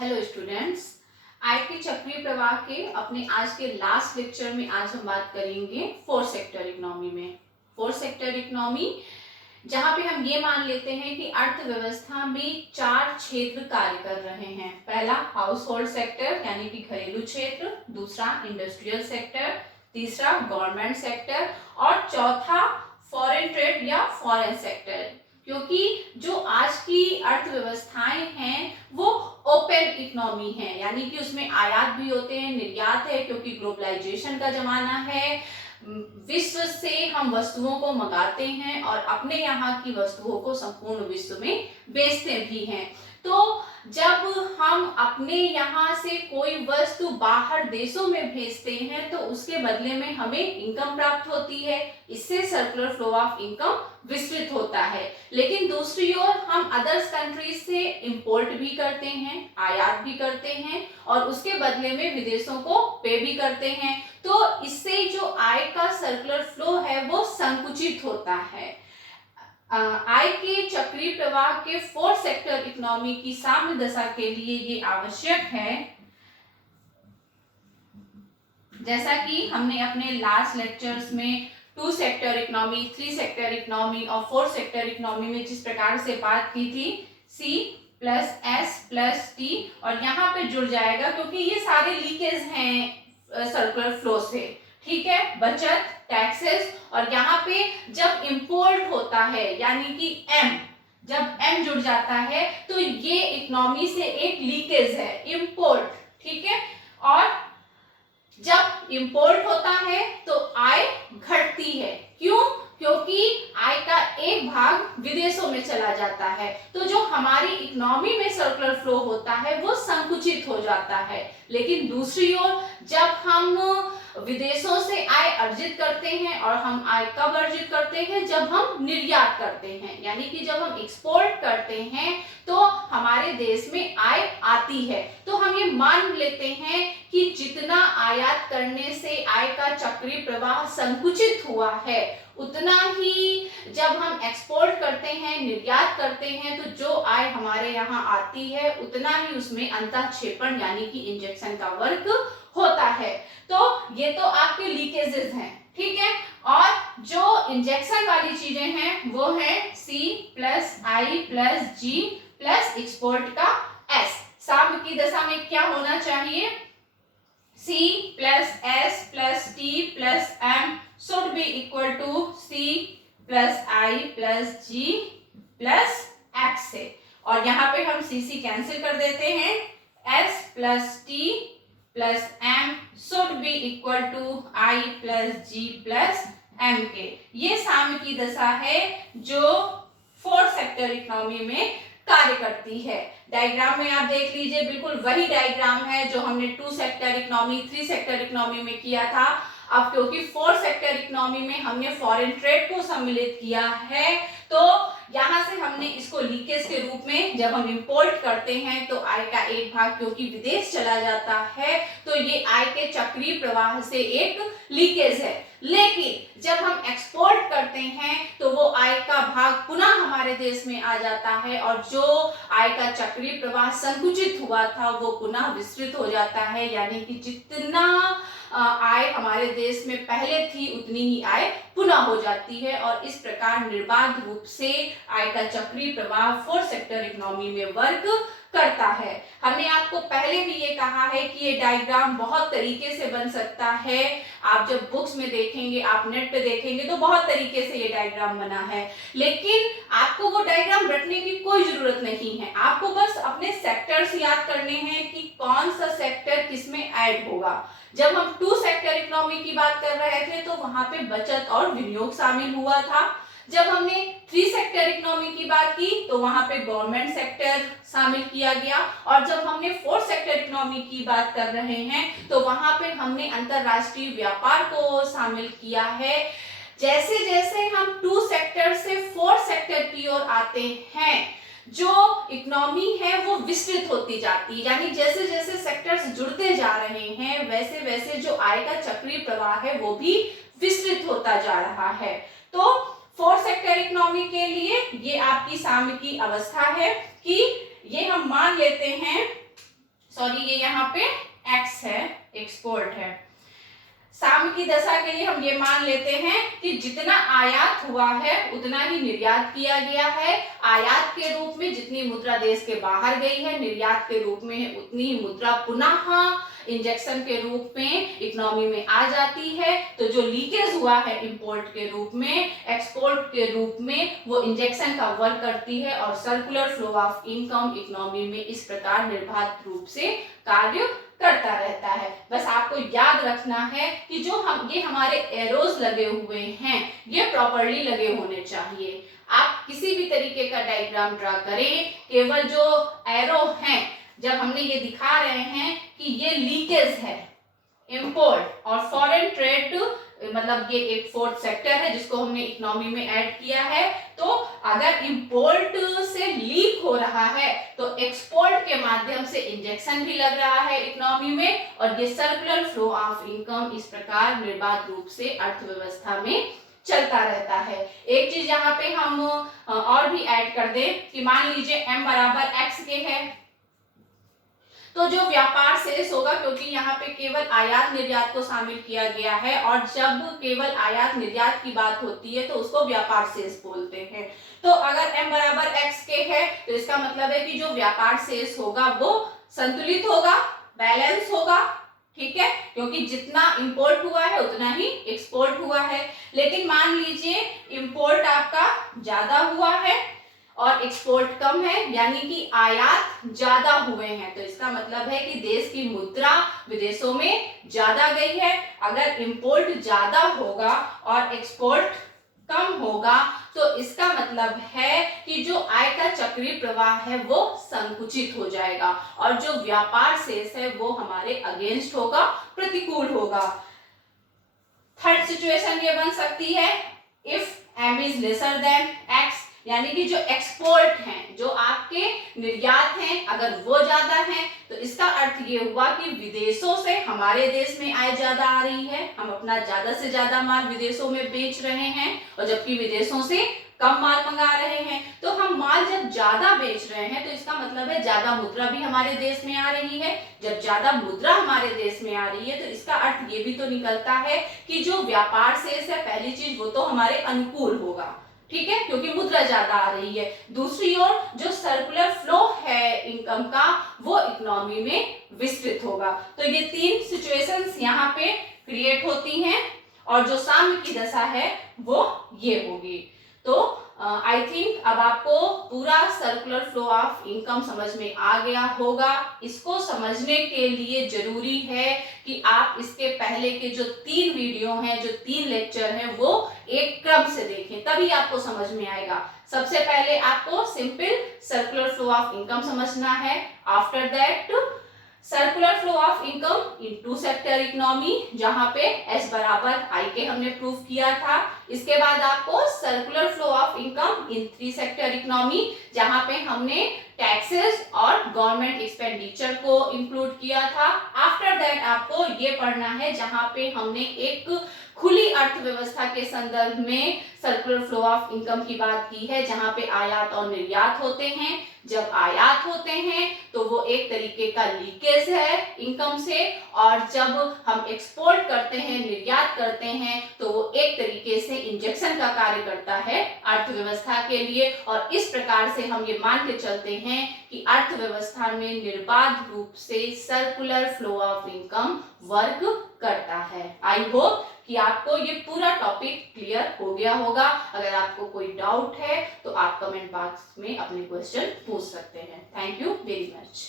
Hello students, आई के चक्रीय प्रवाह के अपने आज के लास्ट लेक्चर में आज हम बात करेंगे फोर्थ सेक्टर इकोनॉमी में। फोर्थ सेक्टर इकोनॉमी जहां पे हम ये मान लेते हैं कि अर्थव्यवस्था में 4 क्षेत्र कार्य कर रहे हैं। पहला हाउस होल्ड सेक्टर यानी कि घरेलू क्षेत्र, दूसरा इंडस्ट्रियल सेक्टर, तीसरा गवर्नमेंट सेक्टर और चौथा फॉरेन ट्रेड या फॉरेन सेक्टर। क्योंकि जो आज की अर्थव्यवस्थाएं हैं वो ओपन इकोनॉमी है, यानी कि उसमें आयात भी होते हैं, निर्यात है, क्योंकि ग्लोबलाइजेशन का जमाना है। विश्व से हम वस्तुओं को मंगाते हैं और अपने यहाँ की वस्तुओं को संपूर्ण विश्व में बेचते भी हैं। तो जब हम अपने यहाँ से कोई वस्तु बाहर देशों में भेजते हैं तो उसके बदले में हमें इनकम प्राप्त होती है। इससे सर्कुलर फ्लो ऑफ इनकम विस्तृत होता है। लेकिन दूसरी ओर हम अदर्स कंट्रीज से इंपोर्ट भी करते हैं, आयात भी करते हैं और उसके बदले में विदेशों को पे भी करते हैं। तो इससे जो आय का सर्कुलर फ्लो है वो संकुचित होता है। आय के चक्रीय प्रवाह के फोर्थ सेक्टर इकोनॉमी की साम्य दशा के लिए ये आवश्यक है। जैसा कि हमने अपने लास्ट लेक्चर्स में 2 सेक्टर इकोनॉमी, 3 सेक्टर इकोनॉमी और 4 सेक्टर इकोनॉमी में जिस प्रकार से बात की थी, C plus S plus T और यहाँ पे जुड़ जाएगा क्योंकि ये सारे लीकेज हैं सर्कुलर फ्लो से। ठीक है, बचत, टैक्सेस और यहाँ पे जब इंपोर्ट होता है यानी कि M, जब M जुड़ जाता है तो ये इकोनॉमी से एक लीकेज है, इंपोर्ट। ठीक है, और जब इंपोर्ट होता है तो आय घटती है। क्यों? क्योंकि आय का एक भाग विदेशों में चला जाता है। तो जो हमारी इकोनॉमी में सर्कुलर फ्लो होता है वो संकुचित हो जाता है। लेकिन दूसरी ओर जब हम विदेशों से आय अर्जित करते हैं, और हम आय कब अर्जित करते हैं? जब हम निर्यात करते हैं, यानी कि जब हम एक्सपोर्ट करते हैं तो हमारे देश में आय आती है। तो हम ये मान लेते हैं कि जितना आयात करने से आय का चक्रीय प्रवाह संकुचित हुआ है, उतना ही जब हम एक्सपोर्ट करते हैं, निर्यात करते हैं, तो जो आय हमारे यहाँ आती है उतना ही उसमें अंतःक्षेपण यानी कि इंजेक्शन का वर्क होता है। तो ये तो आपके लीकेजेस हैं। ठीक है, और जो इंजेक्शन वाली चीजें हैं वो है C plus I plus G plus export का S। साम्य की दशा में क्या होना चाहिए? C plus S plus T plus M should be equal to C plus I plus G plus X से, और यहाँ पे हम C कैंसिल कर देते हैं। S plus T plus M should be equal to I plus G plus M के। ये साम्य की दशा है जो फोर्थ सेक्टर इकोनॉमी में कार्य करती है। डायग्राम में आप देख लीजिए, बिल्कुल वही डायग्राम है जो हमने 2 सेक्टर इकोनॉमी, 3 सेक्टर इकोनॉमी में किया था। अब क्योंकि फोर्थ सेक्टर इकोनॉमी में हमने फॉरेन ट्रेड को सम्मिलित किया है, तो यहाँ से हमने इसको लीकेज के रूप में, जब हम इंपोर्ट करते हैं तो आय का एक भाग क्योंकि विदेश चला जाता है, तो ये आय के चक्रीय प्रवाह से एक लीकेज है। लेकिन जब हम एक्सपोर्ट करते हैं तो वो आय का भाग पुनः हमारे देश में आ जाता है और जो आय का चक्रीय प्रवाह संकुचित हुआ था वो पुनः विस्तृत हो जाता है, यानी कि जितना आय हमारे देश में पहले थी उतनी ही आय पुनः हो जाती है और इस प्रकार निर्बाध रूप से आय का चक्रीय प्रवाह फोर्थ सेक्टर इकोनॉमी में वर्क करता है। हमने आपको पहले भी ये कहा है कि ये डायग्राम बहुत तरीके से बन सकता है। आप जब बुक्स में देखेंगे, आप नेट पे देखेंगे तो बहुत तरीके से ये डायग्राम बना है, लेकिन आपको वो डायग्राम रटने की कोई जरूरत नहीं है। आपको बस अपने सेक्टर्स याद करने हैं कि कौन सा सेक्टर किसमें ऐड होगा। जब हम 2 सेक्टर इकोनॉमी की बात कर रहे थे तो वहां पे बचत और विनियोग शामिल हुआ था। जब हमने 3 सेक्टर इकोनॉमी की बात की तो वहां पे गवर्नमेंट सेक्टर शामिल किया गया, और जब हमने 4 सेक्टर इकोनॉमी की बात कर रहे हैं तो वहां पे हमने अंतरराष्ट्रीय व्यापार को शामिल किया है। जैसे जैसे हम 2 सेक्टर से 4 सेक्टर की ओर आते हैं, जो इकोनॉमी है वो विस्तृत होती जाती है, यानी जैसे जैसे सेक्टर्स जुड़ते जा रहे हैं वैसे वैसे जो आय का चक्रीय प्रवाह है वो भी विस्तृत होता जा रहा है। तो फोर्थ सेक्टर इकोनॉमी के लिए ये आपकी साम्य की अवस्था है कि ये हम मान लेते हैं सॉरी ये यहाँ पे एक्स है, एक्सपोर्ट है। साम्य की दशा के लिए हम ये मान लेते हैं कि जितना आयात हुआ है उतना ही निर्यात किया गया है। आयात के रूप में जितनी मुद्रा देश के बाहर गई है, निर्यात के रूप में उतनी ही मुद्रा पुनः इंजेक्शन के रूप में इकोनॉमी में आ जाती है। तो जो लीकेज हुआ है इंपोर्ट के रूप में, एक्सपोर्ट के रूप में, वो इंजेक्शन का वर्क करती है और circular flow of income economy में इस प्रकार निर्बाध रूप से कार्य करता रहता है। बस आपको याद रखना है कि जो ये हमारे एरोज लगे हुए हैं ये प्रॉपर्ली लगे होने चाहिए। आप किसी भी तरीके का डायग्राम ड्रा करें, केवल जो एरो हैं, जब हमने ये दिखा रहे हैं कि ये लीकेज है इंपोर्ट और फॉरेन ट्रेड, मतलब ये एक फोर्थ सेक्टर है जिसको हमने इकोनॉमी में ऐड किया है। तो अगर इंपोर्ट से लीक हो रहा है तो एक्सपोर्ट के माध्यम से इंजेक्शन भी लग रहा है इकोनॉमी में, और ये सर्कुलर फ्लो ऑफ इनकम इस प्रकार निर्बाध रूप से अर्थव्यवस्था में चलता रहता है। एक चीज यहाँ पे हम और भी ऐड कर दें कि मान लीजिए m बराबर x के है, तो जो व्यापार शेष होगा, क्योंकि यहाँ पे केवल आयात निर्यात को शामिल किया गया है और जब केवल आयात निर्यात की बात होती है तो उसको व्यापार शेष बोलते हैं। तो अगर m बराबर x के है तो इसका मतलब है कि जो व्यापार शेष होगा वो संतुलित होगा, बैलेंस होगा, ठीक है, क्योंकि जितना इंपोर्ट हुआ है उतना ही एक्सपोर्ट हुआ है। लेकिन मान लीजिए इंपोर्ट आपका ज्यादा हुआ है और एक्सपोर्ट कम है, यानी कि आयात ज्यादा हुए हैं, तो इसका मतलब है कि देश की मुद्रा विदेशों में ज्यादा गई है। अगर इंपोर्ट ज्यादा होगा और एक्सपोर्ट कम होगा तो इसका मतलब है कि जो आय का चक्रीय प्रवाह है वो संकुचित हो जाएगा और जो व्यापार शेष है वो हमारे अगेंस्ट होगा, प्रतिकूल होगा। थर्ड सिचुएशन ये बन सकती है if m is lesser than x, यानी कि जो एक्सपोर्ट हैं, जो आपके निर्यात हैं, अगर वो ज्यादा हैं तो इसका अर्थ ये हुआ कि विदेशों से हमारे देश में आय ज्यादा आ रही है, हम अपना ज्यादा से ज्यादा माल विदेशों में बेच रहे हैं और जबकि विदेशों से कम माल मंगा रहे हैं। तो हम माल जब ज्यादा बेच रहे हैं तो इसका मतलब है ज्यादा मुद्रा भी हमारे देश में आ रही है। जब ज्यादा मुद्रा हमारे देश में आ रही है तो इसका अर्थ ये भी तो निकलता है कि जो व्यापार शेष है, पहली चीज वो तो हमारे अनुकूल होगा, ठीक है, क्योंकि मुद्रा ज्यादा आ रही है। दूसरी ओर जो सर्कुलर फ्लो है इनकम का वो इकोनॉमी में विस्तृत होगा। तो ये तीन सिचुएशंस यहाँ पे क्रिएट होती हैं और जो साम्य की दशा है वो ये होगी। तो आई थिंक अब आपको पूरा सर्कुलर फ्लो ऑफ इनकम समझ में आ गया होगा। इसको समझने के लिए जरूरी है कि आप इसके पहले के जो 3 वीडियो हैं, जो 3 लेक्चर हैं, वो एक क्रम से देखें, तभी आपको समझ में आएगा। सबसे पहले आपको simple circular flow of income समझना है। After that circular flow of income in 2 sector economy, जहां पे S बराबर I के हमने प्रूव किया था। इसके बाद आपको circular flow of income in 3 sector economy, जहां पे हमने टैक्सेस और गवर्नमेंट एक्सपेंडिचर को इंक्लूड किया था। आफ्टर दैट आपको ये पढ़ना है जहां पे हमने एक खुली अर्थव्यवस्था के संदर्भ में सर्कुलर फ्लो ऑफ इनकम की बात की है, जहां पे आयात और निर्यात होते हैं। जब आयात होते हैं तो वो एक तरीके का लीकेज है इनकम से, और जब हम एक्सपोर्ट करते हैं, निर्यात करते हैं, तो वो एक तरीके से इंजेक्शन का कार्य करता है अर्थव्यवस्था के लिए। और इस प्रकार से हम ये मान के चलते हैं कि अर्थव्यवस्था में निर्बाध रूप से circular flow of income work करता है। आई होप कि आपको ये पूरा टॉपिक क्लियर हो गया होगा। अगर आपको कोई डाउट है तो आप कमेंट बॉक्स में अपने क्वेश्चन पूछ सकते हैं। Thank you very much.